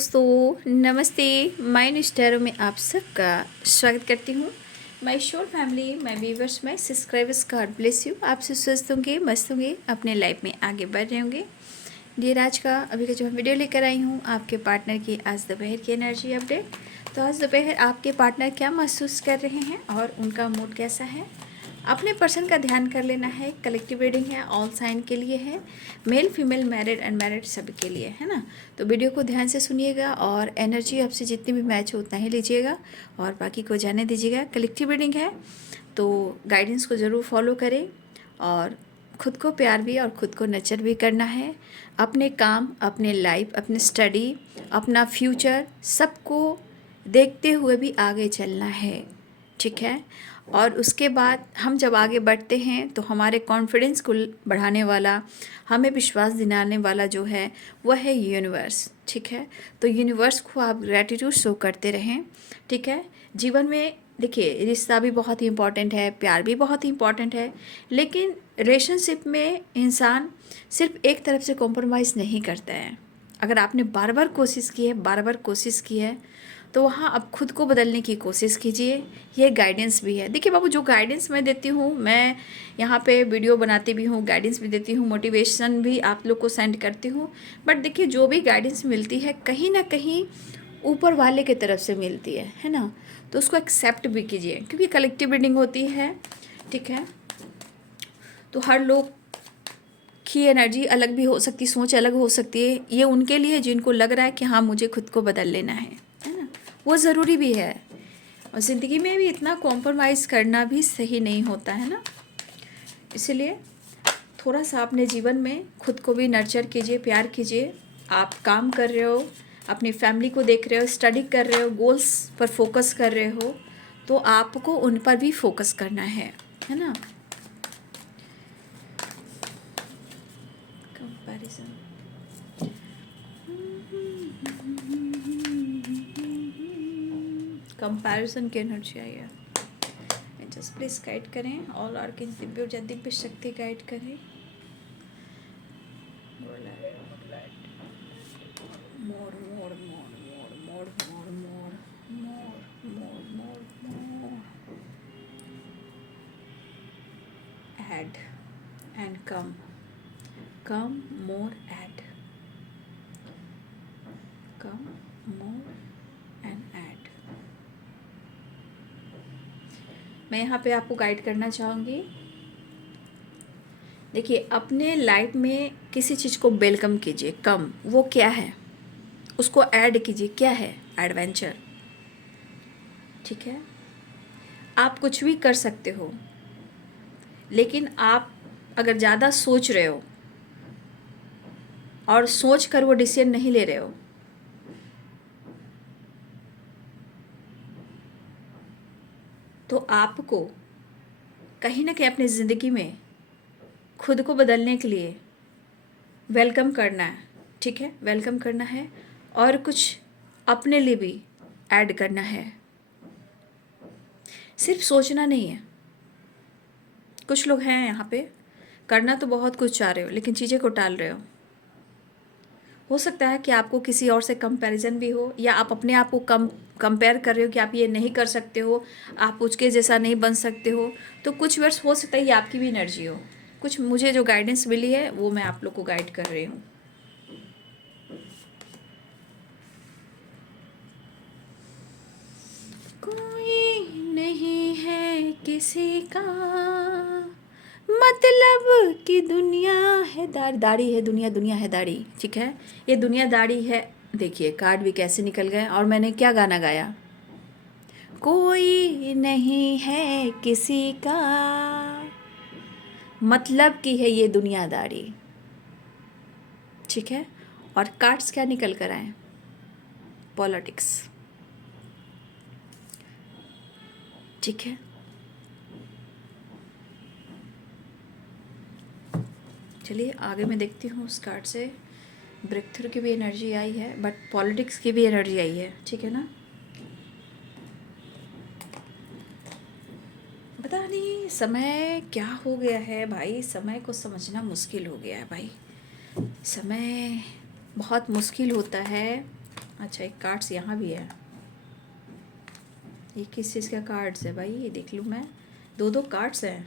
दोस्तों, नमस्ते। माय निष्ठारों में आप सबका स्वागत करती हूँ। माय शोर family, my viewers, my subscribers, God bless you. आप सब स्वस्थ होंगे, मस्त होंगे, अपने लाइफ में आगे बढ़ रहे होंगे। डियर, आज का अभी का जो मैं वीडियो लेकर आई हूँ आपके पार्टनर की आज दोपहर की एनर्जी अपडेट। तो आज दोपहर आपके पार्टनर क्या महसूस कर रहे हैं और उनका मूड कैसा है, अपने पर्सन का ध्यान कर लेना है। कलेक्टिव रीडिंग है, ऑल साइन के लिए है, मेल फीमेल मैरिड अनमैरिड सभी के लिए है ना। तो वीडियो को ध्यान से सुनिएगा और एनर्जी आपसे जितनी भी मैच हो उतना ही लीजिएगा और बाकी को जाने दीजिएगा। कलेक्टिव रीडिंग है तो गाइडेंस को ज़रूर फॉलो करें और खुद को प्यार भी और खुद को नर्चर भी करना है। अपने काम, अपने लाइफ, अपने स्टडी, अपना फ्यूचर सबको देखते हुए भी आगे चलना है, ठीक है। और उसके बाद हम जब आगे बढ़ते हैं तो हमारे कॉन्फिडेंस को बढ़ाने वाला, हमें विश्वास दिलाने वाला जो है वह है यूनिवर्स, ठीक है। तो यूनिवर्स को आप ग्रैटिट्यूड शो करते रहें, ठीक है। जीवन में देखिए, रिश्ता भी बहुत ही इम्पॉर्टेंट है, प्यार भी बहुत ही इम्पॉर्टेंट है, लेकिन रिलेशनशिप में इंसान सिर्फ एक तरफ से कॉम्प्रोमाइज़ नहीं करता है। अगर आपने बार बार कोशिश की है तो वहाँ अब खुद को बदलने की कोशिश कीजिए। ये गाइडेंस भी है। देखिए बाबू, जो गाइडेंस मैं देती हूँ, मैं यहाँ पे वीडियो बनाती भी हूँ, गाइडेंस भी देती हूँ, मोटिवेशन भी आप लोग को सेंड करती हूँ। बट देखिए, जो भी गाइडेंस मिलती है कहीं ना कहीं ऊपर वाले की तरफ से मिलती है ना। तो उसको एक्सेप्ट भी कीजिए, क्योंकि कलेक्टिव रीडिंग होती है, ठीक है। तो हर लोग की एनर्जी अलग भी हो सकती, सोच अलग हो सकती है। ये उनके लिए जिनको लग रहा है कि हाँ मुझे खुद को बदल लेना है ना। वो ज़रूरी भी है और ज़िंदगी में भी इतना कॉम्प्रोमाइज़ करना भी सही नहीं होता है ना। इसलिए थोड़ा सा अपने जीवन में खुद को भी नर्चर कीजिए, प्यार कीजिए। आप काम कर रहे हो, अपनी फैमिली को देख रहे हो, स्टडी कर रहे हो, गोल्स पर फोकस कर रहे हो, तो आपको उन पर भी फोकस करना है ना। कंपैरिजन, कंपैरिजन की एनर्जी आई है। जस्ट प्लीज गाइड करें, ऑल आर के दिव्य ऊर्जा, दिव्य शक्ति गाइड करें। More more more more more more more more more more more add and come more, add, come more and add. मैं यहाँ पे आपको गाइड करना चाहूँगी। देखिए, अपने लाइफ में किसी चीज़ को वेलकम कीजिए। कम, वो क्या है उसको ऐड कीजिए। क्या है? एडवेंचर, ठीक है। आप कुछ भी कर सकते हो, लेकिन आप अगर ज़्यादा सोच रहे हो और सोच कर वो डिसीजन नहीं ले रहे हो, तो आपको कहीं ना कहीं अपनी ज़िंदगी में खुद को बदलने के लिए वेलकम करना है, ठीक है। वेलकम करना है और कुछ अपने लिए भी ऐड करना है। सिर्फ सोचना नहीं है। कुछ लोग हैं यहाँ पे, करना तो बहुत कुछ चाह रहे हो लेकिन चीज़ें को टाल रहे हो सकता है कि आपको किसी और से कंपैरिजन भी हो, या आप अपने आप को कंपेयर कर रहे हो कि आप ये नहीं कर सकते हो, आप उसके जैसा नहीं बन सकते हो। तो कुछ वर्ष हो सकता है ये आपकी भी एनर्जी हो। कुछ मुझे जो गाइडेंस मिली है वो मैं आप लोग को गाइड कर रही हूँ। कोई नहीं है किसी का, मतलब कि दुनिया है दाढ़ी है, दुनिया है दाढ़ी, ठीक है। ये दुनियादारी है। देखिए कार्ड भी कैसे निकल गए और मैंने क्या गाना गाया। कोई नहीं है किसी का, मतलब की है ये दुनियादारी, ठीक है। और कार्ड्स क्या निकल कर आए? पॉलिटिक्स, ठीक है। चलिए आगे मैं देखती हूँ। उस कार्ड से ब्रेक थ्रू की भी एनर्जी आई है, बट पॉलिटिक्स की भी एनर्जी आई है, ठीक है ना। पता नहीं समय क्या हो गया है भाई, समय को समझना मुश्किल हो गया है भाई। समय बहुत मुश्किल होता है अच्छा, एक कार्ड्स यहाँ भी है। ये किस चीज़ का कार्ड्स है भाई, ये देख लूँ मैं। दो दो कार्ड्स हैं,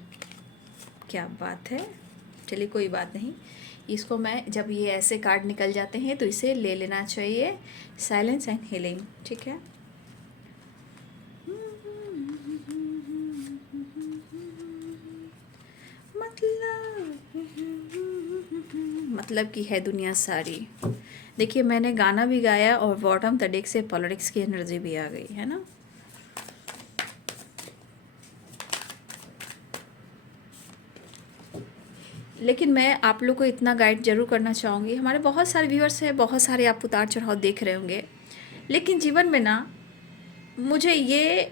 क्या बात है। चलिए कोई बात नहीं, इसको मैं, जब ये ऐसे कार्ड निकल जाते हैं तो इसे ले लेना चाहिए। साइलेंस एंड हीलिंग, ठीक है। मतलब कि है दुनिया सारी। देखिए मैंने गाना भी गाया और बॉटम तडेक से पॉलिटिक्स की एनर्जी भी आ गई है ना। लेकिन मैं आप लोग को इतना गाइड जरूर करना चाहूँगी, हमारे बहुत सारे व्यूअर्स हैं, बहुत सारे आप उतार चढ़ाव देख रहे होंगे, लेकिन जीवन में ना मुझे ये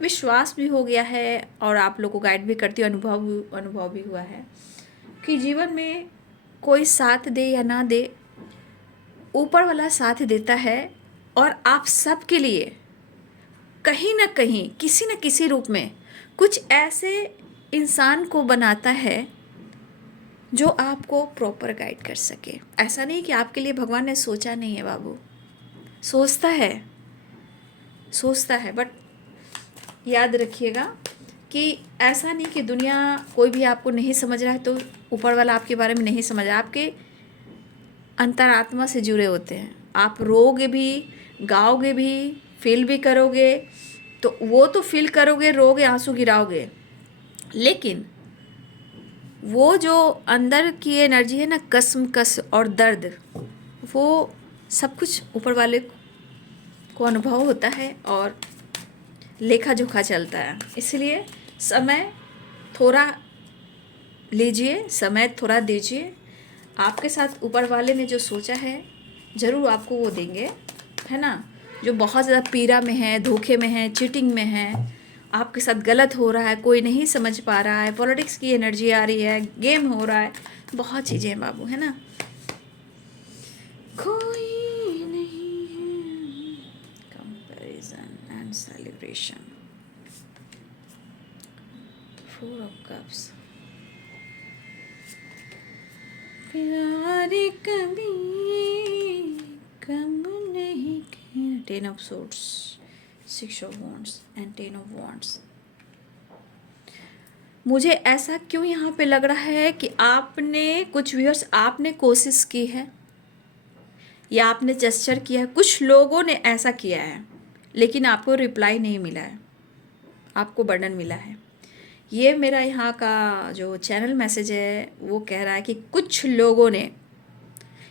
विश्वास भी हो गया है और आप लोग को गाइड भी करती हूँ, अनुभव भी हुआ है कि जीवन में कोई साथ दे या ना दे, ऊपर वाला साथ देता है और आप सबके लिए कहीं ना कहीं किसी न किसी रूप में कुछ ऐसे इंसान को बनाता है जो आपको प्रॉपर गाइड कर सके। ऐसा नहीं कि आपके लिए भगवान ने सोचा नहीं है बाबू, सोचता है, बट याद रखिएगा कि ऐसा नहीं कि दुनिया कोई भी आपको नहीं समझ रहा है तो ऊपर वाला आपके बारे में नहीं समझ रहा। आपके अंतरात्मा से जुड़े होते हैं, आप रोगे भी, गाओगे भी, फील भी करोगे, तो वो तो फील करोगे, रोगे, आंसू गिराओगे, लेकिन वो जो अंदर की एनर्जी है ना, कसमकस और दर्द, वो सब कुछ ऊपर वाले को अनुभव होता है और लेखा जोखा चलता है। इसलिए समय थोड़ा लीजिए, समय थोड़ा दीजिए। आपके साथ ऊपर वाले ने जो सोचा है ज़रूर आपको वो देंगे, है ना। जो बहुत ज़्यादा पीड़ा में है, धोखे में है, चीटिंग में है, आपके साथ गलत हो रहा है, कोई नहीं समझ पा रहा है, पॉलिटिक्स की एनर्जी आ रही है, गेम हो रहा है, बहुत चीज़ें हैं बाबू, है ना। कोई नहीं है comparison and celebration. Four of cups, प्यार कभी कम नहीं कहना। Ten of swords, six of wands and ten of wands. मुझे ऐसा क्यों यहाँ पे लग रहा है कि आपने कुछ व्यूअर्स, आपने कोशिश की है या आपने जेस्चर किया है, कुछ लोगों ने ऐसा किया है, लेकिन आपको रिप्लाई नहीं मिला है, आपको बर्डन मिला है। ये मेरा यहाँ का जो चैनल मैसेज है वो कह रहा है कि कुछ लोगों ने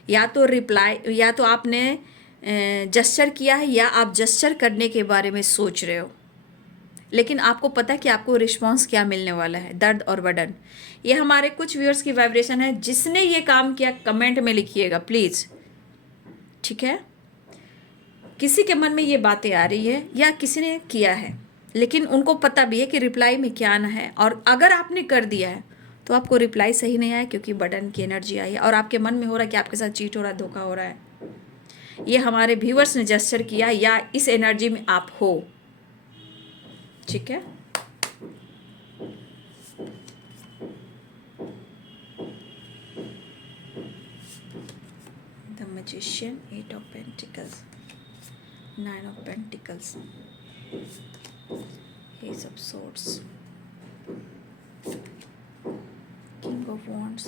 या तो रिप्लाई, या तो आपने जेस्चर किया है या आप जेस्चर करने के बारे में सोच रहे हो, लेकिन आपको पता है कि आपको रिस्पॉन्स क्या मिलने वाला है, दर्द और बर्डन। ये हमारे कुछ व्यूअर्स की वाइब्रेशन है। जिसने ये काम किया कमेंट में लिखिएगा प्लीज़, ठीक है। किसी के मन में ये बातें आ रही है या किसी ने किया है, लेकिन उनको पता भी है कि रिप्लाई में क्या आना है, और अगर आपने कर दिया है तो आपको रिप्लाई सही नहीं आया क्योंकि बटन की एनर्जी आई है और आपके मन में हो रहा है कि आपके साथ चीट हो रहा है, धोखा हो रहा है। ये हमारे व्यूअर्स ने जेस्चर किया या इस एनर्जी में आप हो, ठीक है। The magician, eight of pentacles, nine of pentacles, ace of swords, king of wands.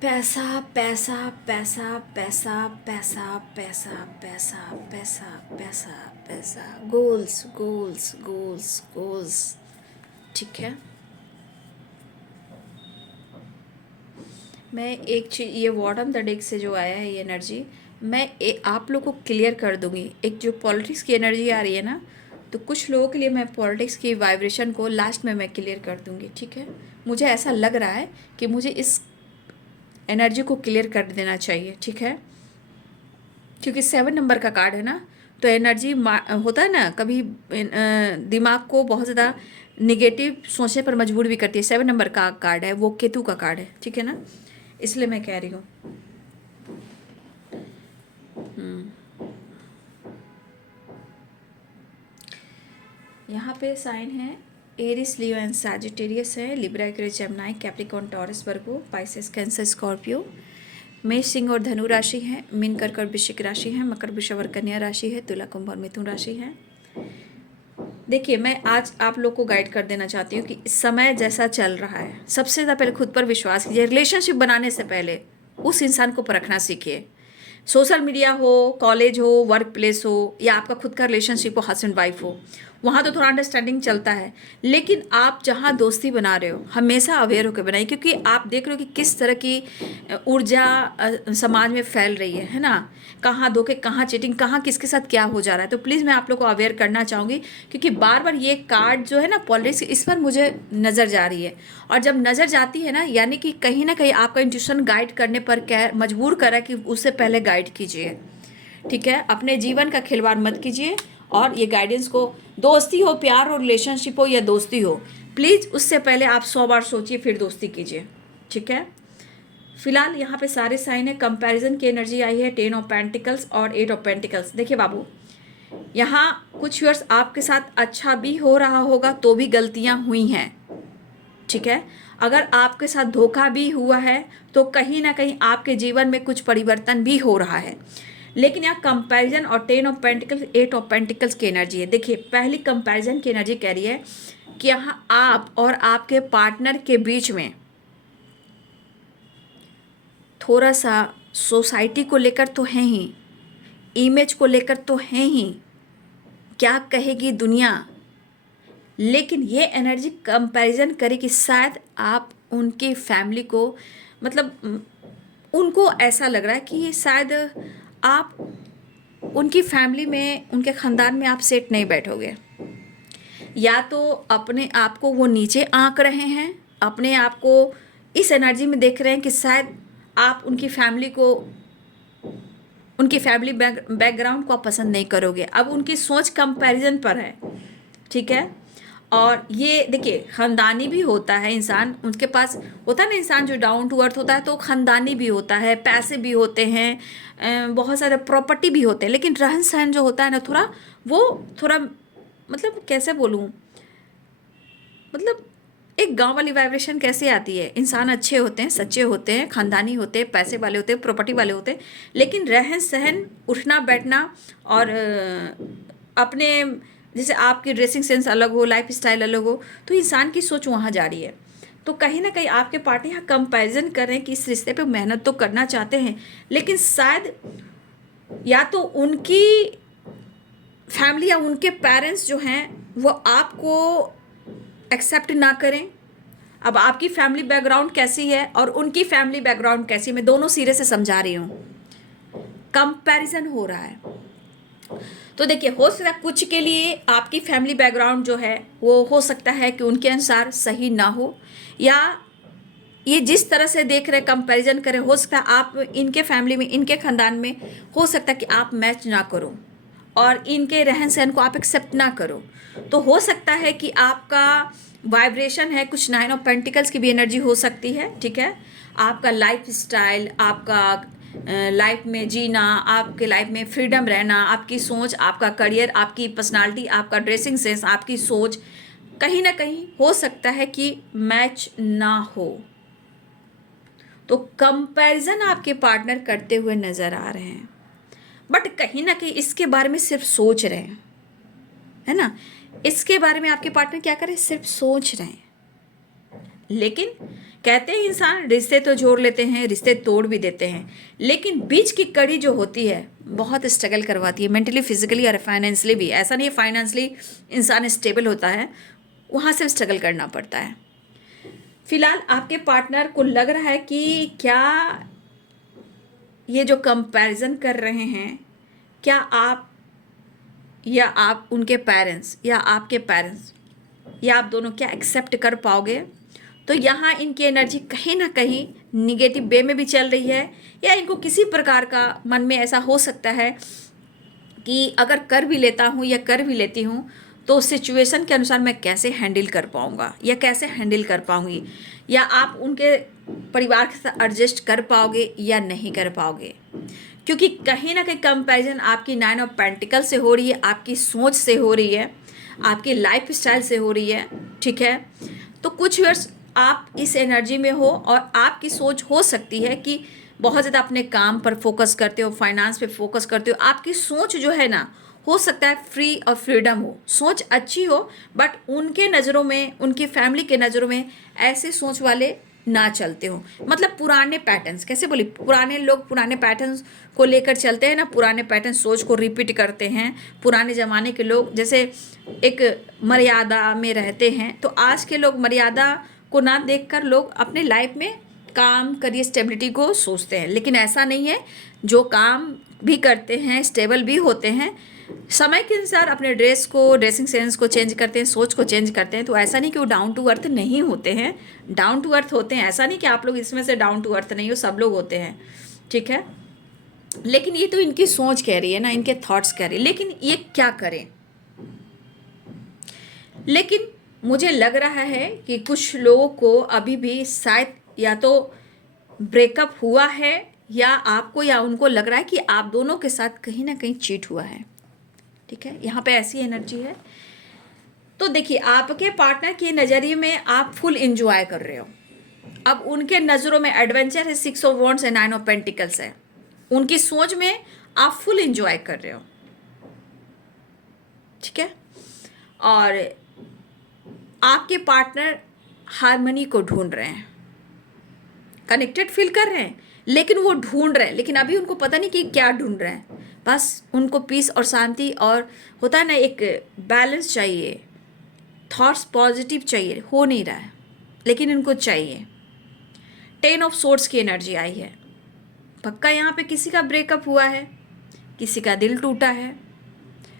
पैसा पैसा पैसा पैसा पैसा पैसा पैसा पैसा पैसा पैसा, गोल्स गोल्स गोल्स गोल्स, ठीक है। मैं एक चीज़, ये बॉटम द डेक से जो आया है ये एनर्जी, मैं आप लोग को क्लियर कर दूंगी। एक जो पॉलिटिक्स की एनर्जी आ रही है ना, तो कुछ लोगों के लिए मैं पॉलिटिक्स की वाइब्रेशन को लास्ट में मैं क्लियर कर दूंगी, ठीक है। मुझे ऐसा लग रहा है कि मुझे इस एनर्जी को क्लियर कर देना चाहिए, ठीक है, क्योंकि 7 नंबर का कार्ड है ना, तो एनर्जी होता है ना, कभी दिमाग को बहुत ज़्यादा निगेटिव सोचने पर मजबूर भी करती है। 7 नंबर का कार्ड है, वो केतु का कार्ड है, ठीक है ना, इसलिए मैं कह रही हूँ। यहाँ पे साइन है एरिस, लियो एंड सैजिटेरियस है, Libra, Aquarius, Gemini, Capricorn, Taurus, Virgo, Pisces, Cancer, Scorpio, मेष सिंह और धनु राशि है, मीन कर्क और वृश्चिक राशि है, मकर वृषभ और कन्या राशि है, तुला कुंभ और मिथुन राशि है। देखिए, मैं आज आप लोग को गाइड कर देना चाहती हूँ कि समय जैसा चल रहा है, सबसे ज़्यादा पहले खुद पर विश्वास कीजिए। रिलेशनशिप बनाने से पहले उस इंसान को परखना सीखिए। सोशल मीडिया हो, कॉलेज हो, वर्क प्लेस हो, या आपका खुद का रिलेशनशिप हो, हस्बैंड वाइफ हो, वहाँ तो थोड़ा अंडरस्टैंडिंग चलता है। लेकिन आप जहाँ दोस्ती बना रहे हो, हमेशा अवेयर होकर बनाइए, क्योंकि आप देख रहे हो कि किस तरह की ऊर्जा समाज में फैल रही है ना। कहाँ धोखे, कहाँ चीटिंग, कहाँ किसके साथ क्या हो जा रहा है। तो प्लीज़ मैं आप लोग को अवेयर करना चाहूँगी, क्योंकि बार बार ये कार्ड जो है ना पॉलिटिक्स, इस पर मुझे नज़र जा रही है। और जब नज़र जाती है ना कहीं ना कहीं आपका इंट्यूशन गाइड करने पर क्या मजबूर करा कि उससे पहले गाइड कीजिए। ठीक है, अपने जीवन का खिलवाड़ मत कीजिए। और ये गाइडेंस को, दोस्ती हो, प्यार हो, रिलेशनशिप हो या दोस्ती हो, प्लीज़ उससे पहले आप 100 बार सोचिए फिर दोस्ती कीजिए। ठीक है, फिलहाल यहाँ पे सारे साइन है। कंपैरिजन की एनर्जी आई है, 10 ऑफ पेंटिकल्स और 8 ऑफ पेंटिकल्स। देखिए बाबू, यहाँ कुछ व्यूअर्स आपके साथ अच्छा भी हो रहा होगा तो भी गलतियाँ हुई हैं। ठीक है, अगर आपके साथ धोखा भी हुआ है तो कहीं ना कहीं आपके जीवन में कुछ परिवर्तन भी हो रहा है। लेकिन यहाँ कंपैरिजन और 10 ऑफ पेंटिकल्स, 8 ऑफ पेंटिकल्स की एनर्जी है। देखिए, पहली कंपैरिजन की एनर्जी कह रही है कि यहाँ आप और आपके पार्टनर के बीच में थोड़ा सा सोसाइटी को लेकर तो है ही, इमेज को लेकर तो है ही, क्या कहेगी दुनिया। लेकिन ये एनर्जी कंपैरिजन करे कि शायद आप उनकी फैमिली को, मतलब उनको ऐसा लग रहा है कि शायद आप उनकी फैमिली में, उनके ख़ानदान में आप सेट नहीं बैठोगे। या तो अपने आप को वो नीचे आंक रहे हैं, अपने आप को इस एनर्जी में देख रहे हैं कि शायद आप उनकी फैमिली को, उनकी फैमिली बैकग्राउंड को आप पसंद नहीं करोगे। अब उनकी सोच कंपैरिजन पर है। ठीक है, और ये देखिए, ख़ानदानी भी होता है इंसान, उनके पास होता है ना इंसान जो डाउन टू अर्थ होता है, तो ख़ानदानी भी होता है, पैसे भी होते हैं, बहुत सारे प्रॉपर्टी भी होते हैं। लेकिन रहन सहन जो होता है ना, थोड़ा मतलब कैसे बोलूँ, मतलब एक गांव वाली वाइब्रेशन कैसे आती है। इंसान अच्छे होते हैं, सच्चे होते हैं, ख़ानदानी होते हैं, पैसे वाले होते हैं, प्रॉपर्टी वाले होते हैं, लेकिन रहन सहन, उठना बैठना और अपने, जैसे आपकी ड्रेसिंग सेंस अलग हो, लाइफ स्टाइल अलग हो, तो इंसान की सोच वहाँ जा रही है। तो कहीं ना कहीं आपके पार्टनर यहाँ कंपैरिजन कर रहे हैं कि इस रिश्ते पे मेहनत तो करना चाहते हैं, लेकिन शायद या तो उनकी फैमिली या उनके पेरेंट्स जो हैं वो आपको एक्सेप्ट ना करें। अब आपकी फैमिली बैकग्राउंड कैसी है और उनकी फैमिली बैकग्राउंड कैसी, मैं दोनों सिरे से समझा रही हूँ। कंपैरिजन हो रहा है। तो देखिए, हो सकता है कुछ के लिए आपकी फैमिली बैकग्राउंड जो है वो हो सकता है कि उनके अनुसार सही ना हो, या ये जिस तरह से देख रहे कंपैरिजन करें, हो सकता है आप इनके फैमिली में, इनके ख़ानदान में हो सकता है कि आप मैच ना करो और इनके रहन सहन को आप एक्सेप्ट ना करो। तो हो सकता है कि आपका वाइब्रेशन है, कुछ 9 ऑफ पेंटिकल्स की भी एनर्जी हो सकती है। ठीक है, आपका लाइफ स्टाइल, आपका लाइफ में जीना, आपके लाइफ में फ्रीडम रहना, आपकी सोच, आपका करियर, आपकी पर्सनालिटी, आपका ड्रेसिंग सेंस, आपकी सोच कहीं ना कहीं हो सकता है कि मैच ना हो। तो कंपैरिजन आपके पार्टनर करते हुए नज़र आ रहे हैं, बट कहीं ना कहीं इसके बारे में सिर्फ सोच रहे हैं, है ना। इसके बारे में आपके पार्टनर क्या करें, सिर्फ सोच रहे हैं। लेकिन कहते हैं इंसान रिश्ते तो जोड़ लेते हैं, रिश्ते तोड़ भी देते हैं, लेकिन बीच की कड़ी जो होती है बहुत स्ट्रगल करवाती है, मेंटली, फिजिकली और फाइनेंशियली भी। ऐसा नहीं है फाइनेंशियली इंसान स्टेबल होता है, वहाँ से स्ट्रगल करना पड़ता है। फिलहाल आपके पार्टनर को लग रहा है कि क्या ये जो कंपैरिजन कर रहे हैं, क्या आप या आप उनके पेरेंट्स या आपके पेरेंट्स या आप दोनों क्या एक्सेप्ट कर पाओगे। तो यहाँ इनकी एनर्जी कहीं ना कहीं निगेटिव वे में भी चल रही है, या इनको किसी प्रकार का मन में ऐसा हो सकता है कि अगर कर भी लेता हूँ या कर भी लेती हूँ तो सिचुएशन के अनुसार मैं कैसे हैंडल कर पाऊँगा या कैसे हैंडल कर पाऊँगी, या आप उनके परिवार के साथ एडजस्ट कर पाओगे या नहीं कर पाओगे। क्योंकि कहीं ना कहीं कंपैरिजन आपकी 9 ऑफ पेंटिकल से हो रही है, आपकी सोच से हो रही है, आपकी लाइफ स्टाइल से हो रही है। ठीक है, तो कुछ वर्ष आप इस एनर्जी में हो और आपकी सोच हो सकती है कि बहुत ज़्यादा अपने काम पर फोकस करते हो, फाइनेंस पे फोकस करते हो, आपकी सोच जो है ना, हो सकता है फ्री और फ्रीडम हो, सोच अच्छी हो, बट उनके नज़रों में, उनकी फैमिली के नज़रों में ऐसे सोच वाले ना चलते हो। मतलब पुराने पैटर्न्स, कैसे बोली, पुराने लोग पुराने पैटर्न्स को लेकर चलते हैं ना, पुराने पैटर्न सोच को रिपीट करते हैं। पुराने ज़माने के लोग जैसे एक मर्यादा में रहते हैं, तो आज के लोग मर्यादा को ना देखकर लोग अपने लाइफ में काम, करियर, स्टेबिलिटी को सोचते हैं। लेकिन ऐसा नहीं है, जो काम भी करते हैं, स्टेबल भी होते हैं, समय के अनुसार अपने ड्रेस को, ड्रेसिंग सेंस को चेंज करते हैं, सोच को चेंज करते हैं। तो ऐसा नहीं कि वो डाउन टू अर्थ नहीं होते हैं, डाउन टू अर्थ होते हैं। ऐसा नहीं कि आप लोग इसमें से डाउन टू अर्थ नहीं हो, सब लोग होते हैं, ठीक है। लेकिन ये तो इनकी सोच कह रही है ना, इनके थॉट्स कह रही है। लेकिन ये क्या करें? लेकिन मुझे लग रहा है कि कुछ लोगों को अभी भी शायद या तो ब्रेकअप हुआ है, या आपको या उनको लग रहा है कि आप दोनों के साथ कहीं ना कहीं चीट हुआ है, ठीक है। यहाँ पे ऐसी एनर्जी है। तो देखिए, आपके पार्टनर के नज़रिए में आप फुल एंजॉय कर रहे हो। अब उनके नज़रों में एडवेंचर है, 6 of wands and 9 of pentacles है। उनकी सोच में आप फुल एंजॉय कर रहे हो, ठीक है। और आपके पार्टनर हार्मनी को ढूंढ रहे हैं, कनेक्टेड फील कर रहे हैं, लेकिन वो ढूंढ रहे हैं। लेकिन अभी उनको पता नहीं कि क्या ढूंढ रहे हैं। बस उनको पीस और शांति, और होता है ना, एक बैलेंस चाहिए, थॉट्स पॉजिटिव चाहिए, हो नहीं रहा है, लेकिन इनको चाहिए। 10 ऑफ सोर्ड्स की एनर्जी आई है। पक्का यहाँ पे किसी का ब्रेकअप हुआ है, किसी का दिल टूटा है,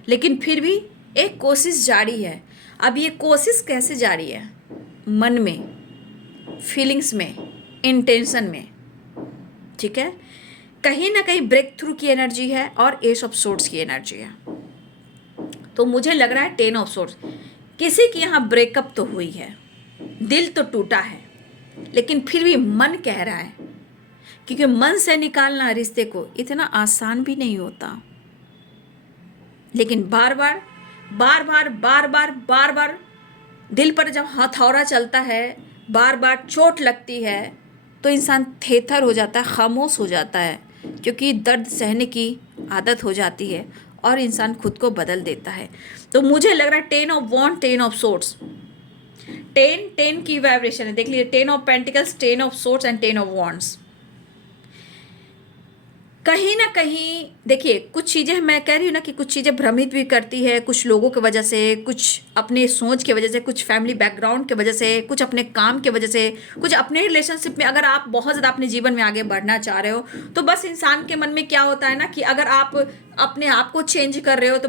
लेकिन फिर भी एक कोशिश जारी है। अब ये कोशिश कैसे जारी है? मन में, फीलिंग्स में, इंटेंशन में, ठीक है। कहीं ना कहीं ब्रेक थ्रू की एनर्जी है और एस ऑफ सोर्ड्स की एनर्जी है। तो मुझे लग रहा है 10 ऑफ सोर्ड्स, किसी की यहाँ ब्रेकअप तो हुई है, दिल तो टूटा है, लेकिन फिर भी मन कह रहा है, क्योंकि मन से निकालना रिश्ते को इतना आसान भी नहीं होता। लेकिन बार बार बार बार बार बार बार बार दिल पर जब हथौड़ा चलता है, बार बार चोट लगती है, तो इंसान थेथर हो जाता है, खामोश हो जाता है, क्योंकि दर्द सहने की आदत हो जाती है और इंसान खुद को बदल देता है। तो मुझे लग रहा है 10 ऑफ वॉन्ड, 10 ऑफ सोर्ड्स, 10 की वाइब्रेशन है। देख लीजिए, 10 of pentacles, 10 of swords and 10 of wands. कहीं ना कहीं देखिए, कुछ चीज़ें मैं कह रही हूँ ना कि कुछ चीज़ें भ्रमित भी करती है, कुछ लोगों की वजह से, कुछ अपने सोच की वजह से, कुछ फैमिली बैकग्राउंड की वजह से, कुछ अपने काम की वजह से, कुछ अपने रिलेशनशिप में। अगर आप बहुत ज़्यादा अपने जीवन में आगे बढ़ना चाह रहे हो, तो बस इंसान के मन में क्या होता है ना कि अगर आप अपने आप को चेंज कर रहे हो, तो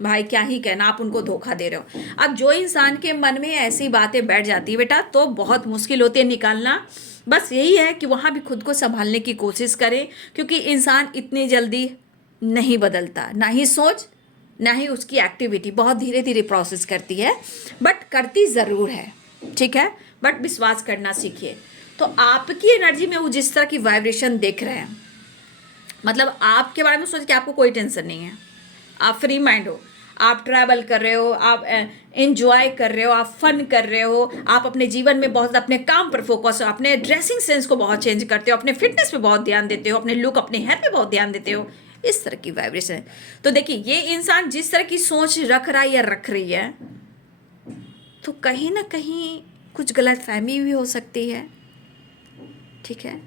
भाई क्या ही कहना, आप उनको धोखा दे रहे हो। अब जो इंसान के मन में ऐसी बातें बैठ जाती है बेटा, तो बहुत मुश्किल होती है निकालना। बस यही है कि वहाँ भी खुद को संभालने की कोशिश करें, क्योंकि इंसान इतनी जल्दी नहीं बदलता, ना ही सोच, ना ही उसकी एक्टिविटी, बहुत धीरे धीरे प्रोसेस करती है, बट करती ज़रूर है, ठीक है। बट विश्वास करना सीखिए। तो आपकी एनर्जी में वो जिस तरह की वाइब्रेशन देख रहे हैं, मतलब आपके बारे में सोच के आपको कोई टेंशन नहीं है, आप फ्री माइंड हो, आप ट्रैवल कर रहे हो, आप एंजॉय कर रहे हो, आप फन कर रहे हो, आप अपने जीवन में बहुत अपने काम पर फोकस हो, अपने ड्रेसिंग सेंस को बहुत चेंज करते हो, अपने फिटनेस पे बहुत ध्यान देते हो, अपने लुक, अपने हेयर पे बहुत ध्यान देते हो, इस तरह की वाइब्रेशन है। तो देखिए, ये इंसान जिस तरह की सोच रख रहा है या रख रही है, तो कहीं ना कहीं कुछ गलत फहमी भी हो सकती है, ठीक है।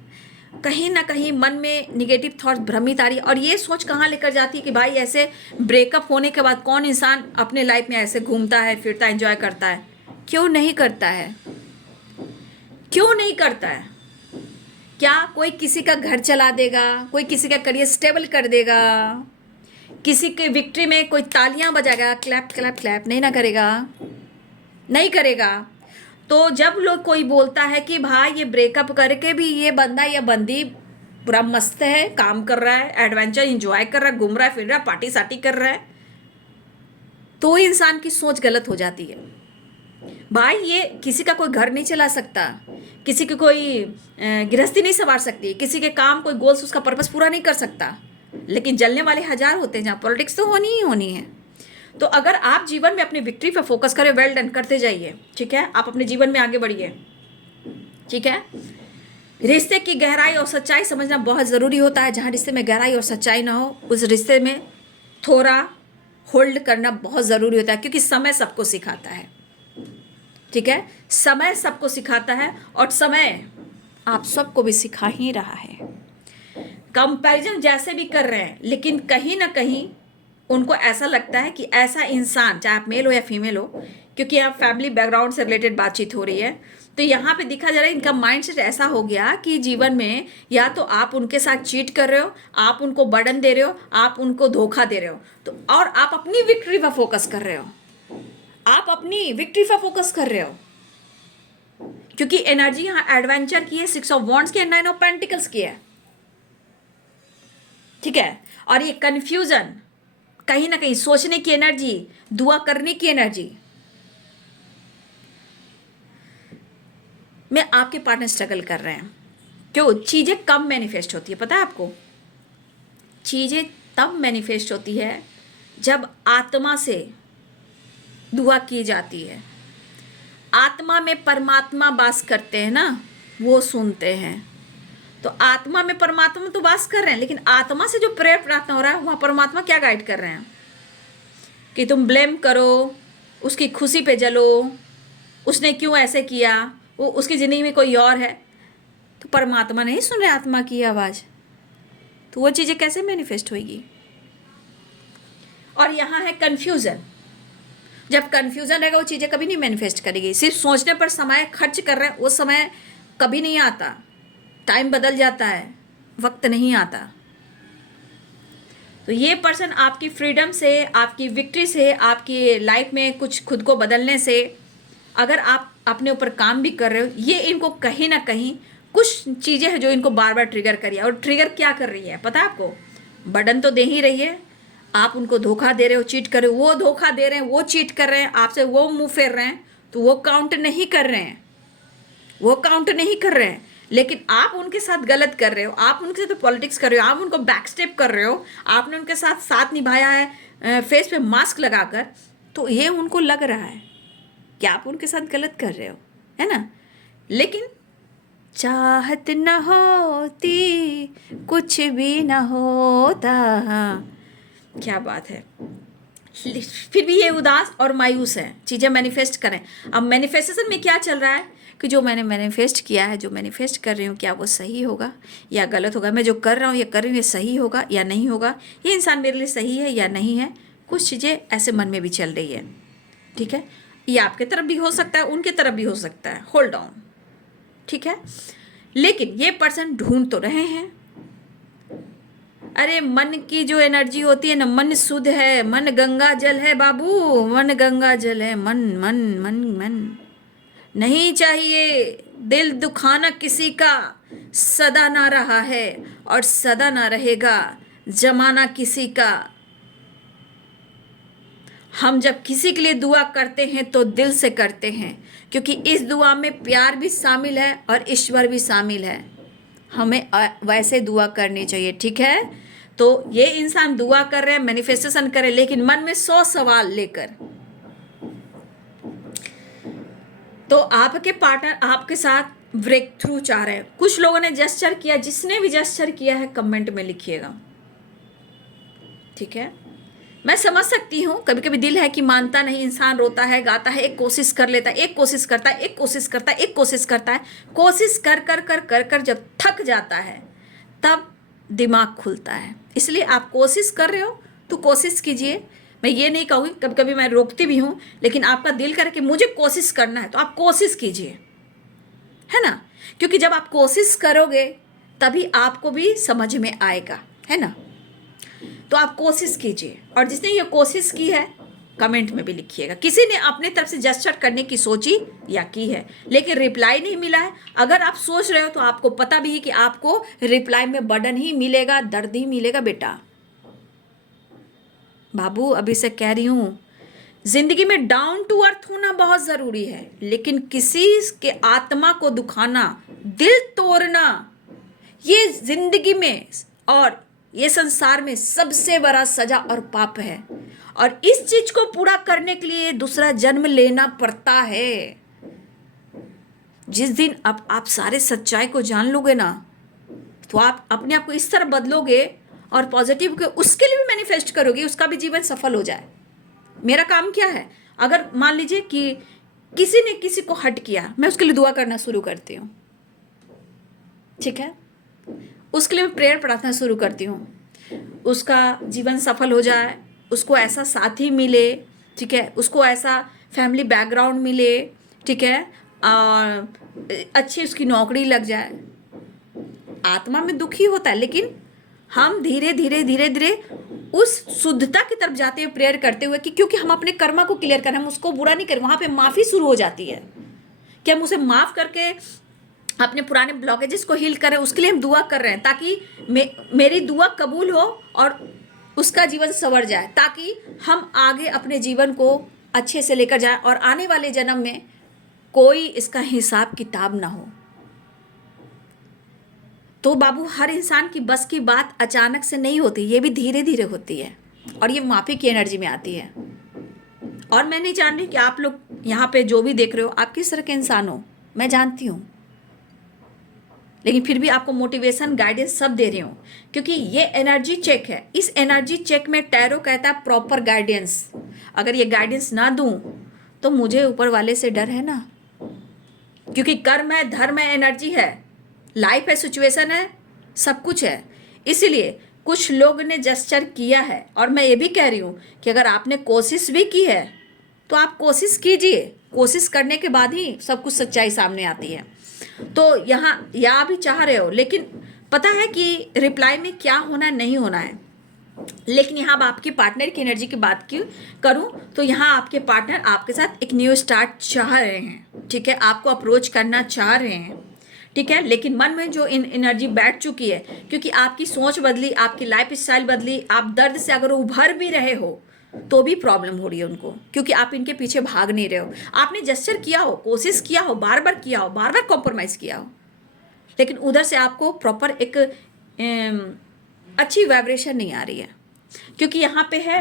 कहीं ना कहीं मन में निगेटिव थॉट्स भ्रमित आ रही है, और ये सोच कहाँ लेकर जाती है कि भाई ऐसे ब्रेकअप होने के बाद कौन इंसान अपने लाइफ में ऐसे घूमता है, फिरता है, एंजॉय करता है? क्यों नहीं करता है? क्यों नहीं करता है? क्या कोई किसी का घर चला देगा, कोई किसी का करियर स्टेबल कर देगा, किसी के विक्ट्री में कोई तालियां बजाएगा, क्लैप क्लैप क्लैप, नहीं ना करेगा, नहीं करेगा। तो जब लोग कोई बोलता है कि भाई ये ब्रेकअप करके भी ये बंदा या बंदी पूरा मस्त है, काम कर रहा है, एडवेंचर इंजॉय कर रहा है, घूम रहा है, फिर रहा है, पार्टी साटी कर रहा है, तो इंसान की सोच गलत हो जाती है। भाई ये किसी का कोई घर नहीं चला सकता, किसी की कोई गृहस्थी नहीं संवार सकती, किसी के काम, कोई गोल्स, उसका पर्पस पूरा नहीं कर सकता, लेकिन जलने वाले हजार होते हैं। जहाँ पॉलिटिक्स तो होनी ही होनी है। तो अगर आप जीवन में अपनी विक्ट्री पे फोकस करें, वेल डन, करते जाइए, ठीक है। आप अपने जीवन में आगे बढ़िए, ठीक है। रिश्ते की गहराई और सच्चाई समझना बहुत ज़रूरी होता है। जहाँ रिश्ते में गहराई और सच्चाई ना हो, उस रिश्ते में थोड़ा होल्ड करना बहुत ज़रूरी होता है, क्योंकि समय सबको सिखाता है। ठीक है, समय सबको सिखाता है और समय आप सबको भी सिखा ही रहा है। कंपैरिजन जैसे भी कर रहे हैं, लेकिन कहीं ना कहीं उनको ऐसा लगता है कि ऐसा इंसान, चाहे आप मेल हो या फीमेल हो, क्योंकि यहाँ फैमिली बैकग्राउंड से रिलेटेड बातचीत हो रही है, तो यहाँ पे दिखा जा रहा है इनका माइंडसेट ऐसा हो गया कि जीवन में या तो आप उनके साथ चीट कर रहे हो, आप उनको बर्डन दे रहे हो, आप उनको धोखा दे रहे हो, तो और आप अपनी विक्ट्री पर फोकस कर रहे हो, आप अपनी विक्ट्री पर फोकस कर रहे हो, क्योंकि एनर्जी यहाँ एडवेंचर की है, 6 ऑफ वॉन्ड्स की है, 9 ऑफ पेंटिकल्स की है। ठीक है, और ये कंफ्यूजन, कहीं ना कहीं सोचने की एनर्जी, दुआ करने की एनर्जी में आपके पार्टनर स्ट्रगल कर रहे हैं। क्यों? चीज़ें कम मैनिफेस्ट होती है, पता है आपको? चीज़ें तब मैनिफेस्ट होती है जब आत्मा से दुआ की जाती है। आत्मा में परमात्मा वास करते हैं ना, वो सुनते हैं। तो आत्मा में परमात्मा तो वास कर रहे हैं, लेकिन आत्मा से जो प्रेयर प्रार्थना हो रहा है, वहाँ परमात्मा क्या गाइड कर रहे हैं कि तुम ब्लेम करो, उसकी खुशी पे जलो, उसने क्यों ऐसे किया, वो उसकी ज़िंदगी में कोई और है। तो परमात्मा नहीं सुन रहे आत्मा की आवाज़, तो वो चीज़ें कैसे मैनिफेस्ट होगी? और यहाँ है कन्फ्यूज़न। जब कन्फ्यूज़न रहेगा, वो चीज़ें कभी नहीं मैनिफेस्ट करेगी। सिर्फ सोचने पर समय खर्च कर रहे हैं, वो समय कभी नहीं आता। टाइम बदल जाता है, वक्त नहीं आता। तो ये पर्सन आपकी फ्रीडम से, आपकी विक्ट्री से, आपकी लाइफ में कुछ खुद को बदलने से, अगर आप अपने ऊपर काम भी कर रहे हो, ये इनको कहीं ना कहीं कुछ चीज़ें हैं जो इनको बार बार ट्रिगर कर रही है। और ट्रिगर क्या कर रही है पता है आपको? बर्डन तो दे ही रही है, आप उनको धोखा दे रहे हो, चीट कर रहे हो, वो धोखा दे रहे हैं, वो चीट कर रहे हैं आपसे, वो मुंह फेर रहे हैं, तो वो काउंट नहीं कर रहे हैं, वो काउंट नहीं कर रहे हैं। लेकिन आप उनके साथ गलत कर रहे हो, आप उनके साथ पॉलिटिक्स कर रहे हो, आप उनको बैक स्टेप कर रहे हो, आपने उनके साथ साथ निभाया है फेस पे मास्क लगाकर, तो ये उनको लग रहा है कि आप उनके साथ गलत कर रहे हो, है ना? लेकिन चाहत न होती कुछ भी न होता। क्या बात है। फिर भी ये उदास और मायूस है, चीज़ें मैनिफेस्ट करें। अब मैनिफेस्टेशन में क्या चल रहा है कि जो मैंने मैनिफेस्ट किया है, जो मैनिफेस्ट कर रही हूँ, क्या वो सही होगा या गलत होगा? मैं जो कर रहा हूँ, ये कर रही हूँ, ये सही होगा या नहीं होगा? ये इंसान मेरे लिए सही है या नहीं है? कुछ चीज़ें ऐसे मन में भी चल रही है। ठीक है, ये आपके तरफ भी हो सकता है, उनके तरफ भी हो सकता है। होल्ड ऑन, ठीक है। लेकिन ये पर्सन ढूंढ तो रहे हैं। अरे मन की जो एनर्जी होती है ना, मन शुद्ध है, मन गंगा जल है बाबू, मन गंगा जल है। मन मन मन मन नहीं चाहिए दिल दुखाना किसी का, सदा ना रहा है और सदा ना रहेगा जमाना किसी का। हम जब किसी के लिए दुआ करते हैं तो दिल से करते हैं, क्योंकि इस दुआ में प्यार भी शामिल है और ईश्वर भी शामिल है। हमें वैसे दुआ करनी चाहिए, ठीक है? तो ये इंसान दुआ कर रहे हैं, मैनिफेस्टेशन कर रहे हैं, लेकिन मन में 100 सवाल लेकर। तो आपके पार्टनर आपके साथ ब्रेक थ्रू चाह रहे हैं। कुछ लोगों ने जेस्चर किया, जिसने भी जेस्चर किया है कमेंट में लिखिएगा, ठीक है? मैं समझ सकती हूँ, कभी कभी दिल है कि मानता नहीं, इंसान रोता है, गाता है, एक कोशिश कर लेता है, एक कोशिश करता है, एक कोशिश करता है, एक कोशिश करता है, कोशिश कर कर कर कर कर जब थक जाता है तब दिमाग खुलता है। इसलिए आप कोशिश कर रहे हो तो कोशिश कीजिए। मैं ये नहीं कहूँगी, कभी कभी मैं रोकती भी हूँ, लेकिन आपका दिल करे कि मुझे कोशिश करना है तो आप कोशिश कीजिए, है ना? क्योंकि जब आप कोशिश करोगे तभी आपको भी समझ में आएगा, है ना? तो आप कोशिश कीजिए, और जिसने ये कोशिश की है कमेंट में भी लिखिएगा। किसी ने अपने तरफ से जेस्चर करने की सोची या की है, लेकिन रिप्लाई नहीं मिला है। अगर आप सोच रहे हो तो आपको पता भी है कि आपको रिप्लाई में बर्डन ही मिलेगा, दर्द ही मिलेगा। बेटा बाबू, अभी से कह रही हूँ, जिंदगी में डाउन टू अर्थ होना बहुत ज़रूरी है, लेकिन किसी के आत्मा को दुखाना, दिल तोड़ना, ये जिंदगी में और ये संसार में सबसे बड़ा सजा और पाप है। और इस चीज को पूरा करने के लिए दूसरा जन्म लेना पड़ता है। जिस दिन अब आप सारे सच्चाई को जान लोगे ना, तो आप अपने आप को इस तरह बदलोगे और पॉजिटिव के उसके लिए भी मैनिफेस्ट करोगे, उसका भी जीवन सफल हो जाए। मेरा काम क्या है, अगर मान लीजिए कि किसी ने किसी को हर्ट किया, मैं उसके लिए दुआ करना शुरू करती हूँ, ठीक है, उसके लिए मैं प्रेयर प्रार्थना शुरू करती हूँ, उसका जीवन सफल हो जाए, उसको ऐसा साथी मिले, ठीक है, उसको ऐसा फैमिली बैकग्राउंड मिले, ठीक है, और अच्छी उसकी नौकरी लग जाए। आत्मा में दुखी होता है, लेकिन हम धीरे धीरे धीरे धीरे उस शुद्धता की तरफ जाते हुए प्रेयर करते हुए कि क्योंकि हम अपने कर्मा को क्लियर करें, हम उसको बुरा नहीं करें, वहाँ पे माफ़ी शुरू हो जाती है कि हम उसे माफ़ करके अपने पुराने ब्लॉकेजेस को हील करें। उसके लिए हम दुआ कर रहे हैं ताकि मेरी दुआ कबूल हो और उसका जीवन संवर जाए, ताकि हम आगे अपने जीवन को अच्छे से लेकर जाए और आने वाले जन्म में कोई इसका हिसाब किताब ना हो। तो बाबू, हर इंसान की बस की बात अचानक से नहीं होती, ये भी धीरे धीरे होती है और ये माफ़ी की एनर्जी में आती है। और मैं नहीं जान रही कि आप लोग यहाँ पे जो भी देख रहे हो आप किस तरह के इंसान हो, मैं जानती हूँ, लेकिन फिर भी आपको मोटिवेशन गाइडेंस सब दे रही हूँ, क्योंकि ये एनर्जी चेक है। इस एनर्जी चेक में टैरो कहता है प्रॉपर गाइडेंस। अगर ये गाइडेंस ना दूँ तो मुझे ऊपर वाले से डर है ना, क्योंकि कर्म है, धर्म है, एनर्जी है, लाइफ है, सिचुएशन है, सब कुछ है। इसीलिए कुछ लोग ने जेस्चर किया है और मैं ये भी कह रही हूँ कि अगर आपने कोशिश भी की है तो आप कोशिश कीजिए, कोशिश करने के बाद ही सब कुछ सच्चाई सामने आती है। तो यहाँ या भी चाह रहे हो, लेकिन पता है कि रिप्लाई में क्या होना नहीं होना है। लेकिन यहाँ अब आपके पार्टनर की एनर्जी की बात करूँ तो यहाँ आपके पार्टनर आपके साथ एक न्यू स्टार्ट चाह रहे हैं, ठीक है, आपको अप्रोच करना चाह रहे हैं, ठीक है, लेकिन मन में जो एनर्जी बैठ चुकी है, क्योंकि आपकी सोच बदली, आपकी लाइफ स्टाइल बदली, आप दर्द से अगर उभर भी रहे हो तो भी प्रॉब्लम हो रही है उनको, क्योंकि आप इनके पीछे भाग नहीं रहे हो। आपने जेस्चर किया हो, कोशिश किया हो, बार बार किया हो, बार बार कॉम्प्रोमाइज़ किया हो, लेकिन उधर से आपको प्रॉपर एक अच्छी वाइब्रेशन नहीं आ रही है, क्योंकि यहाँ पे है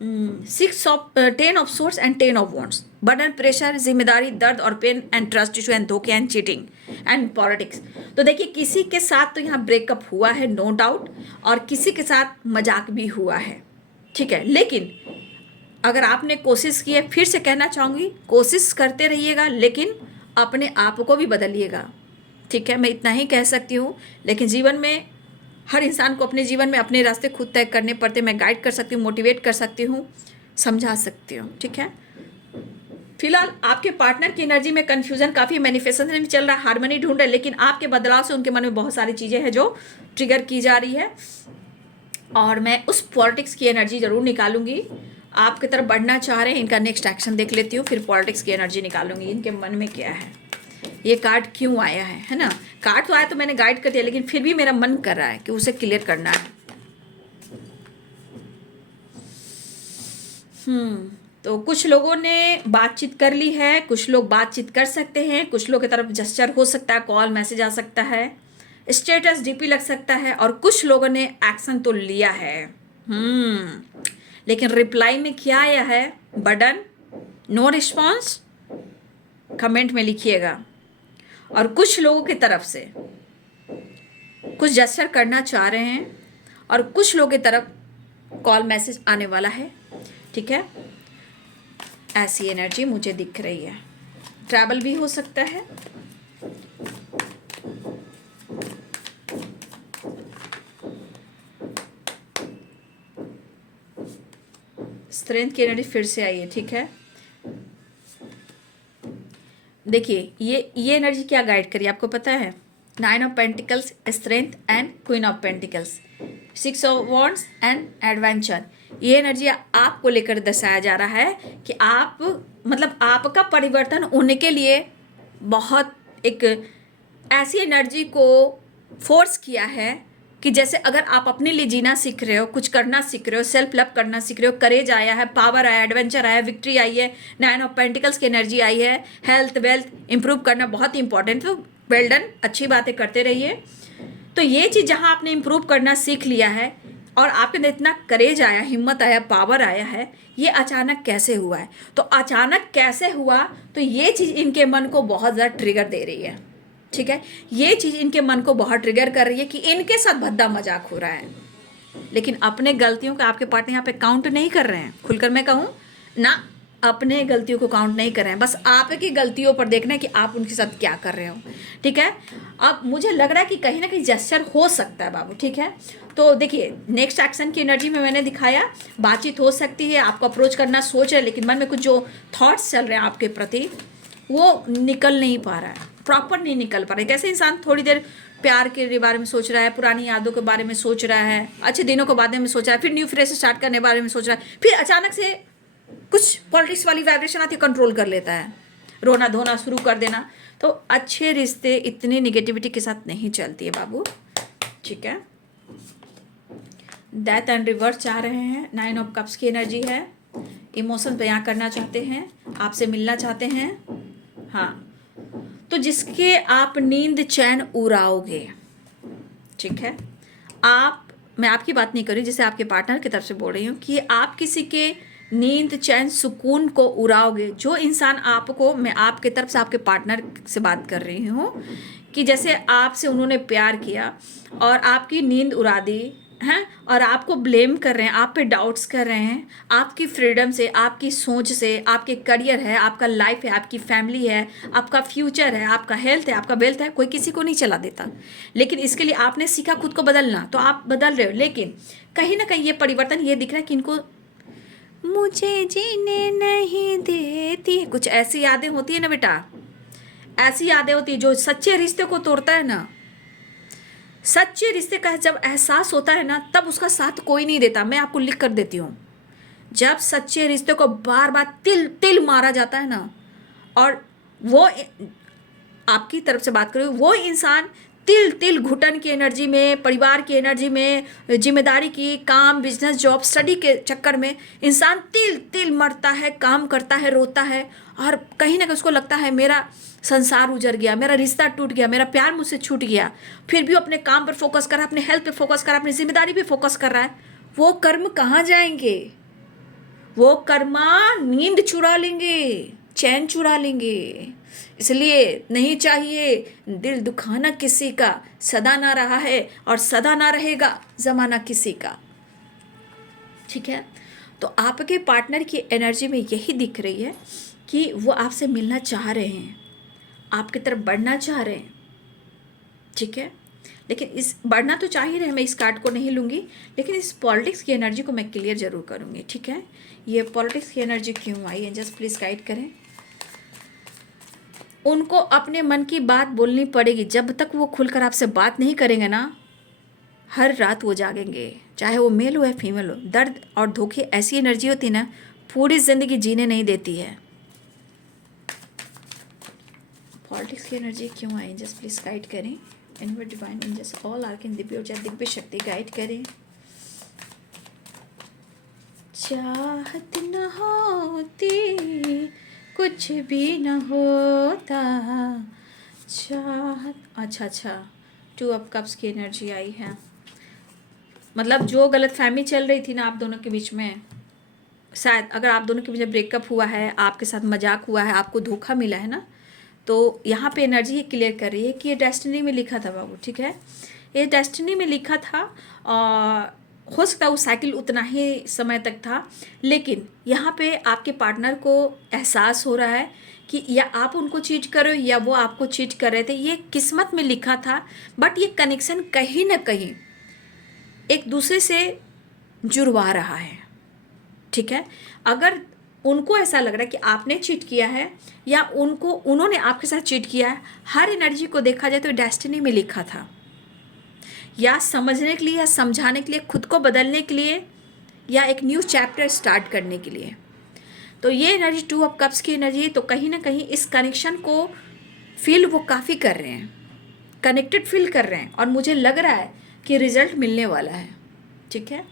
10 of swords and 10 of wands, burden, pressure, जिम्मेदारी, दर्द और pain and trust issue and धोखे एंड चीटिंग एंड पॉलिटिक्स। तो देखिए, किसी के साथ तो यहाँ ब्रेकअप हुआ है, नो डाउट, और किसी के साथ मजाक भी हुआ है, ठीक है, लेकिन अगर आपने कोशिश की है, फिर से कहना चाहूँगी, कोशिश करते रहिएगा, लेकिन अपने आप को भी बदलिएगा, ठीक है, मैं इतना ही कह सकती हूँ। लेकिन जीवन में हर इंसान को अपने जीवन में अपने रास्ते खुद तय करने पड़ते। मैं गाइड कर सकती हूँ, मोटिवेट कर सकती हूँ, समझा सकती हूँ, ठीक है। फिलहाल आपके पार्टनर की एनर्जी में कन्फ्यूजन काफ़ी, मैनिफेस्टेशन भी चल रहा है, हार्मनी ढूंढ रहे हैं, लेकिन आपके बदलाव से उनके मन में बहुत सारी चीज़ें हैं जो ट्रिगर की जा रही है, और मैं उस पॉलिटिक्स की एनर्जी ज़रूर निकालूंगी। आपकी तरफ बढ़ना चाह रहे हैं, इनका नेक्स्ट एक्शन देख लेती हूँ, फिर पॉलिटिक्स की एनर्जी निकालूंगी, इनके मन में क्या है, ये कार्ड क्यों आया है ना। कार्ड तो आया तो मैंने गाइड कर दिया, लेकिन फिर भी मेरा मन कर रहा है कि उसे क्लियर करना है। तो कुछ लोगों ने बातचीत कर ली है, कुछ लोग बातचीत कर सकते हैं, कुछ लोग की तरफ जेस्चर हो सकता है, कॉल मैसेज आ सकता है, स्टेटस डीपी लग सकता है, और कुछ लोगों ने एक्शन तो लिया है। लेकिन रिप्लाई में क्या आया है, बर्डन, नो रिस्पॉन्स, कमेंट में लिखिएगा। और कुछ लोगों की तरफ से कुछ जेस्चर करना चाह रहे हैं, और कुछ लोगों की तरफ कॉल मैसेज आने वाला है, ठीक है, ऐसी एनर्जी मुझे दिख रही है। ट्रैवल भी हो सकता है, स्ट्रेंथ की एनर्जी फिर से आई है, ठीक है। देखिए, ये एनर्जी क्या गाइड करिए, आपको पता है, 9 of pentacles, strength and queen of pentacles, 6 of wands and adventure. ये एनर्जी आपको लेकर दर्शाया जा रहा है कि आप, मतलब आपका परिवर्तन होने के लिए बहुत एक ऐसी एनर्जी को फोर्स किया है कि जैसे अगर आप अपने लिए जीना सीख रहे हो, कुछ करना सीख रहे हो, सेल्फ लव करना सीख रहे हो, करेज आया है, पावर आया, एडवेंचर आया, विक्ट्री आई है, 9 ऑफ पेंटिकल्स की एनर्जी आई है, हेल्थ वेल्थ इंप्रूव करना बहुत इंपॉर्टेंट। तो वेल डन, अच्छी बातें करते रहिए। तो ये चीज़ जहाँ आपने इंप्रूव करना सीख लिया है, और आपके अंदर इतना करेज आया, हिम्मत आया, पावर आया है, ये अचानक कैसे हुआ है? तो अचानक कैसे हुआ, तो ये चीज़ इनके मन को बहुत ज़्यादा ट्रिगर दे रही है, ठीक है। ये चीज़ इनके मन को बहुत ट्रिगर कर रही है कि इनके साथ भद्दा मजाक हो रहा है, लेकिन अपने गलतियों का आपके पार्टनर यहाँ पे काउंट नहीं कर रहे हैं। खुलकर मैं कहूँ ना, अपने गलतियों को काउंट नहीं कर रहे हैं, बस आपकी गलतियों पर देखना है कि आप उनके साथ क्या कर रहे हो, ठीक है। अब मुझे लग रहा है कि कहीं ना कहीं जेस्चर हो सकता है बाबू, ठीक है। तो देखिए, नेक्स्ट एक्शन की एनर्जी में मैंने दिखाया बातचीत हो सकती है, आपको अप्रोच करना सोच रहे हैं, लेकिन मन में कुछ जो थॉट्स चल रहे हैं आपके प्रति वो निकल नहीं पा रहा है, प्रॉपर नहीं निकल पा रहा है। कैसे इंसान थोड़ी देर प्यार के बारे में सोच रहा है, पुरानी यादों के बारे में सोच रहा है, अच्छे दिनों के बारे में सोच रहा है, फिर न्यू फ्रेश स्टार्ट करने के बारे में सोच रहा है, फिर अचानक से कुछ पॉलिटिक्स वाली वाइब्रेशन आती है, कंट्रोल कर लेता है, रोना धोना शुरू कर देना। तो अच्छे रिश्ते इतनी निगेटिविटी के साथ नहीं चलती है बाबू, ठीक है। डेथ एंड रिवर्स चाह रहे हैं, 9 ऑफ कप्स की एनर्जी है, इमोशन बयां करना चाहते हैं, आपसे मिलना चाहते हैं, हाँ। तो जिसके आप नींद चैन उड़ाओगे, ठीक है। मैं आपकी बात नहीं कर रही, जैसे आपके पार्टनर की तरफ से बोल रही हूँ कि आप किसी के नींद चैन सुकून को उड़ाओगे। जो इंसान आपको, मैं आपके तरफ से आपके पार्टनर से बात कर रही हूँ कि जैसे आपसे उन्होंने प्यार किया और आपकी नींद उड़ा दी हैं, और आपको ब्लेम कर रहे हैं, आप पे डाउट्स कर रहे हैं, आपकी फ्रीडम से, आपकी सोच से, आपके करियर है, आपका लाइफ है, आपकी फैमिली है, आपका फ्यूचर है, आपका हेल्थ है, आपका वेल्थ है, कोई किसी को नहीं चला देता। लेकिन इसके लिए आपने सीखा खुद को बदलना, तो आप बदल रहे हो, लेकिन कहीं ना कहीं ये परिवर्तन ये दिख रहा है कि इनको मुझे जीने नहीं देती, कुछ ऐसी यादें होती है ना बेटा, ऐसी यादें होती है जो सच्चे रिश्ते को तोड़ता है ना। सच्चे रिश्ते का जब एहसास होता है ना, तब उसका साथ कोई नहीं देता। मैं आपको लिख कर देती हूँ, जब सच्चे रिश्ते को बार बार तिल तिल मारा जाता है ना, और वो आपकी तरफ से बात करूँ, वो इंसान तिल तिल घुटन की एनर्जी में, परिवार की एनर्जी में, जिम्मेदारी की, काम, बिजनेस, जॉब, स्टडी के चक्कर में इंसान तिल तिल मरता है, काम करता है, रोता है, और कहीं ना कहीं उसको लगता है मेरा संसार उजड़ गया, मेरा रिश्ता टूट गया, मेरा प्यार मुझसे छूट गया। फिर भी अपने काम पर फोकस कर रहा है, अपने हेल्थ पे फोकस कर रहा है, अपनी जिम्मेदारी पे फोकस कर रहा है। वो कर्म कहाँ जाएंगे? वो कर्मा नींद चुरा लेंगे, चैन चुरा लेंगे। इसलिए नहीं चाहिए दिल दुखाना किसी का, सदा ना रहा है और सदा ना रहेगा जमाना किसी का, ठीक है। तो आपके पार्टनर की एनर्जी में यही दिख रही है कि वो आपसे मिलना चाह रहे हैं, आपकी तरफ बढ़ना चाह रहे हैं, ठीक है। लेकिन इस बढ़ना तो चाह ही रहे, मैं इस कार्ड को नहीं लूँगी, लेकिन इस पॉलिटिक्स की एनर्जी को मैं क्लियर जरूर करूँगी, ठीक है। ये पॉलिटिक्स की एनर्जी क्यों आई है, जस्ट प्लीज़ गाइड करें। उनको अपने मन की बात बोलनी पड़ेगी, जब तक वो खुलकर आपसे बात नहीं करेंगे ना, हर रात वो जागेंगे, चाहे वो मेल हो या फीमेल हो। दर्द और धोखे ऐसी एनर्जी होती है ना, पूरी ज़िंदगी जीने नहीं देती है। पॉलिटिक्स की एनर्जी क्यों आई, जस्ट प्लीज़ गाइड करें। Inward divine angels, all arcane दिव्य ऊर्जा, दिव्य शक्ति गाइड करें। चाहत न होती कुछ भी न होता, चाहत, अच्छा 2 ऑफ कप्स की एनर्जी आई है। मतलब जो गलत फहमी चल रही थी ना आप दोनों के बीच में, शायद अगर आप दोनों के बीच में ब्रेकअप हुआ है, आपके साथ मजाक हुआ है, आपको धोखा मिला है ना, तो यहाँ पे एनर्जी ये क्लियर कर रही है कि ये डेस्टिनी में लिखा था बाबू, ठीक है। ये डेस्टिनी में लिखा था, और हो सकता है वो साइकिल उतना ही समय तक था, लेकिन यहाँ पे आपके पार्टनर को एहसास हो रहा है कि या आप उनको चीट करो या वो आपको चीट कर रहे थे। ये किस्मत में लिखा था, बट ये कनेक्शन कहीं ना कहीं एक दूसरे से जुड़वा रहा है, ठीक है। अगर उनको ऐसा लग रहा है कि आपने चीट किया है या उन्होंने आपके साथ चीट किया है, हर एनर्जी को देखा जाए तो डेस्टिनी में लिखा था, या समझने के लिए, या समझाने के लिए, खुद को बदलने के लिए, या एक न्यू चैप्टर स्टार्ट करने के लिए। तो ये एनर्जी 2 ऑफ कप्स की एनर्जी, तो कहीं ना कहीं इस कनेक्शन को फील वो काफ़ी कर रहे हैं, कनेक्टेड फील कर रहे हैं, और मुझे लग रहा है कि रिजल्ट मिलने वाला है, ठीक है।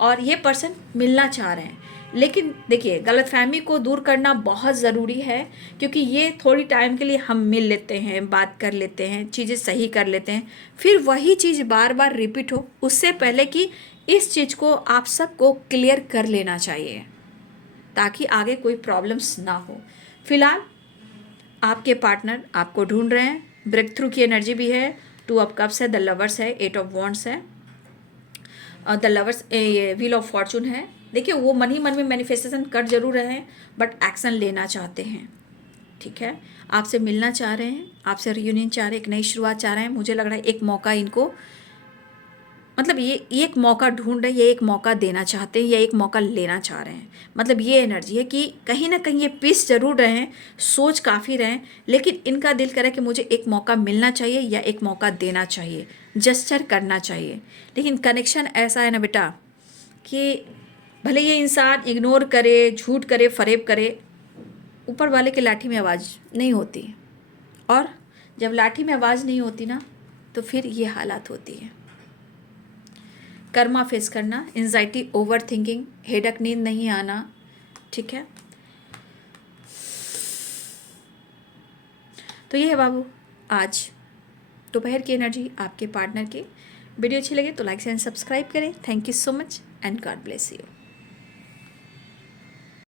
और ये पर्सन मिलना चाह रहे हैं, लेकिन देखिए गलतफहमी को दूर करना बहुत ज़रूरी है, क्योंकि ये थोड़ी टाइम के लिए हम मिल लेते हैं, बात कर लेते हैं, चीज़ें सही कर लेते हैं, फिर वही चीज़ बार बार रिपीट हो, उससे पहले कि इस चीज़ को आप सबको क्लियर कर लेना चाहिए ताकि आगे कोई प्रॉब्लम्स ना हो। फिलहाल आपके पार्टनर आपको ढूंढ रहे हैं, ब्रेक थ्रू की एनर्जी भी है, 2 ऑफ कप्स है, द लवर्स है, 8 ऑफ वॉन्ड्स है, और the lovers wheel of Fortune है। देखिए वो मन ही मन में मैनिफेस्टेशन कर जरूर रहे हैं बट एक्शन लेना चाहते हैं, ठीक है। आपसे मिलना चाह रहे हैं, आपसे रियूनियन चाह रहे हैं, एक नई शुरुआत चाह रहे हैं। मुझे लग रहा है एक मौका इनको, मतलब ये एक मौका ढूंढ रहे हैं, ये एक मौका देना चाहते हैं या एक मौका लेना चाह रहे हैं। मतलब ये एनर्जी है कि कहीं ना कहीं ये पीस जरूर रहे हैं, सोच काफ़ी रहे हैं, लेकिन इनका दिल करे कि मुझे एक मौका मिलना चाहिए या एक मौका देना चाहिए, जस्चर करना चाहिए। लेकिन कनेक्शन ऐसा है ना बेटा कि भले ये इंसान इग्नोर करे, झूठ करे, फरेब करे, ऊपर वाले की लाठी में आवाज़ नहीं होती। और जब लाठी में आवाज़ नहीं होती ना तो फिर ये हालात होती है। कर्मा फेस करना, एंजाइटी, ओवर थिंकिंग, हेडक, नींद नहीं आना, ठीक है। तो ये है बाबू आज दोपहर की एनर्जी आपके पार्टनर की। वीडियो अच्छी लगे तो लाइक एंड सब्सक्राइब करें। Thank you so much and God bless you.